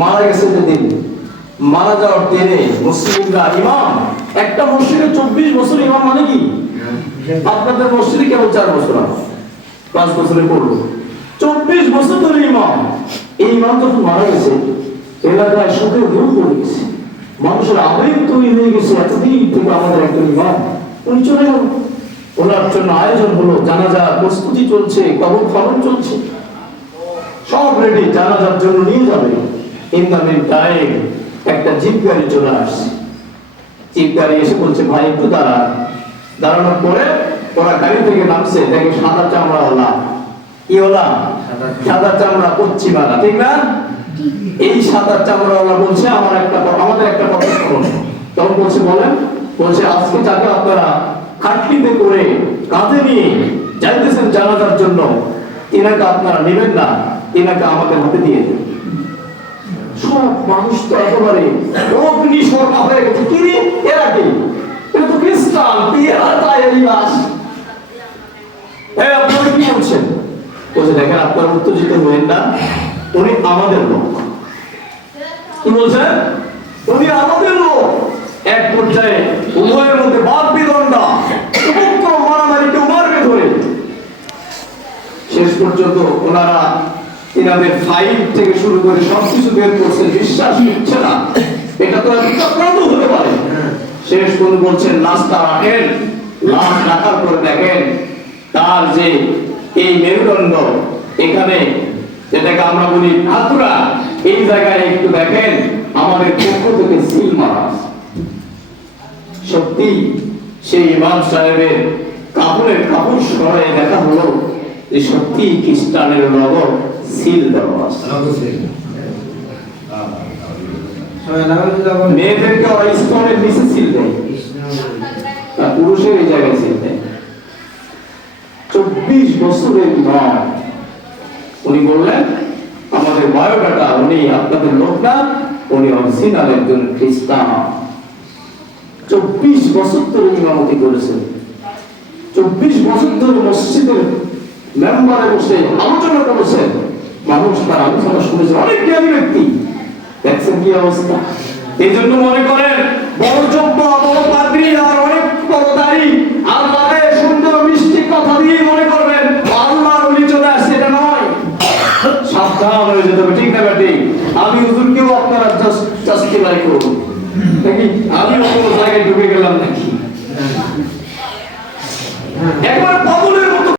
মারা গেছে যেদিন, মারা যাওয়ার দিনে মুসলিমরা ইমাম, একটা মসজিদে 24 বছর ইমাম মানে কি? আপনাদের মসজিদে কেবল 4 বছর, 5 বছরে পড়লো, 24 বছর ধরে ইমাম। এই ইমাম যখন মারা গেছে, এলাকায় শোকের ঢেউ পড়ে গেছে, মানুষের আবেগ তৈরি হয়ে গেছে। এতদিন থেকে আমাদের একজন ইমাম, উনি চলে গেল। ওনার জন্য আয়োজন হলো, জানাজার প্রস্তুতি চলছে, কবর খনন চলছে, সব রেডি, জানাজার জন্য নিয়ে যাবে। ইন দ্য মিন টাইম একটা জিপ গাড়ি চলে আসছে। জিপ গাড়ি এসে বলছে, ভাই একটু দাঁড়ান। দাঁড়ানোর পরে ওরা গাড়ি থেকে নামছে, দেখে সাদা চামড়াওয়ালা, কি ওলা? সাদা চামড়া, পশ্চিমারা, ঠিক না? এই সাদা চামড়াওয়ালা বলছে, আমাদের একটা কথা শুনুন। তখন বলছে, বলেন। বলছে, আজকে যাকে আপনারা খাটলিতে করে কাঁধে নিয়ে যাইতেছেন জানাজার জন্য, এনাকে আপনারা নেবেন না, এনাকে আমাদের হাতে দিয়ে দেন। সব মানুষ তো একেবারে অগ্নিশর্মা হয়ে গেছে। কি রে, এরা কি? এটা তো খ্রিস্টান, এরা তাই এলিবাস। আপনারা কি বলছেন? বলছে, দেখেন আপনারা উত্তেজিত হবেন না, উনি আমাদের লোক। কি বলছেন? উনি আমাদের লোক। এক পর্যায়ে উভয়ের মধ্যে বাদ বিদণ্ডা, উপক্রম মারামারি, কেউ মারবে ধরে। শেষ পর্যন্ত ওনারা এনাদের ফাইল থেকে শুরু করে সবকিছু বের করছে, বিশ্বাস হচ্ছে না, এটা তো চক্রান্ত হতে পারে। শেষ পর্যন্ত বলছেন, লাশটা রাখেন, লাশ রাখার পরে দেখেন তার যে এই মেরুদণ্ড, এখানে যেটাকে আমরা বলি হাতুড়া, এই জায়গায় একটু দেখেন আমাদের পক্ষ থেকে সিল মারা। সত্যি সেই ইমাম সাহেবের কাপড়ের কাপড় সরাই দেখা হলো যে সত্যি খ্রিস্টানের লোগো সিল দেওয়া আছে। মেয়েদেরকে ওরা স্তনের নিচে সিল দেয়, আর পুরুষের এই জায়গায় সিল দেয়। 24 বছরের ইমাম। উনি বললেন, আমাদের বায়োডাটা, উনি আপনাদের লোক না, উনি অরিজিনাল একজন খ্রিস্টান। 24 বছর ধরে ইমামতি করেছেন, 24 বছর ধরে মসজিদের মেম্বারে বসে আলোচনা করেছেন, মানুষ তার আলোচনা শুনেছে, অনেক জ্ঞানী ব্যক্তি। দেখছেন কি অবস্থা? এই জন্য মনে করেন বড় যোগ্য, বড় পাদ্রী আর অনেক বড় দাড়ি আর মানে সুন্দর মিষ্টি কথা দিয়ে মনে করবেন আল্লাহর ওলি চলে আসছে, এটা নয়। সাবধান হয়ে যেতে হবে, ঠিক না বেটি? আমি হুজুরকেও আপনারা জাস্টিফাই করব নাকি? আমি অন্য জায়গায় ঢুকে গেলাম নাকি?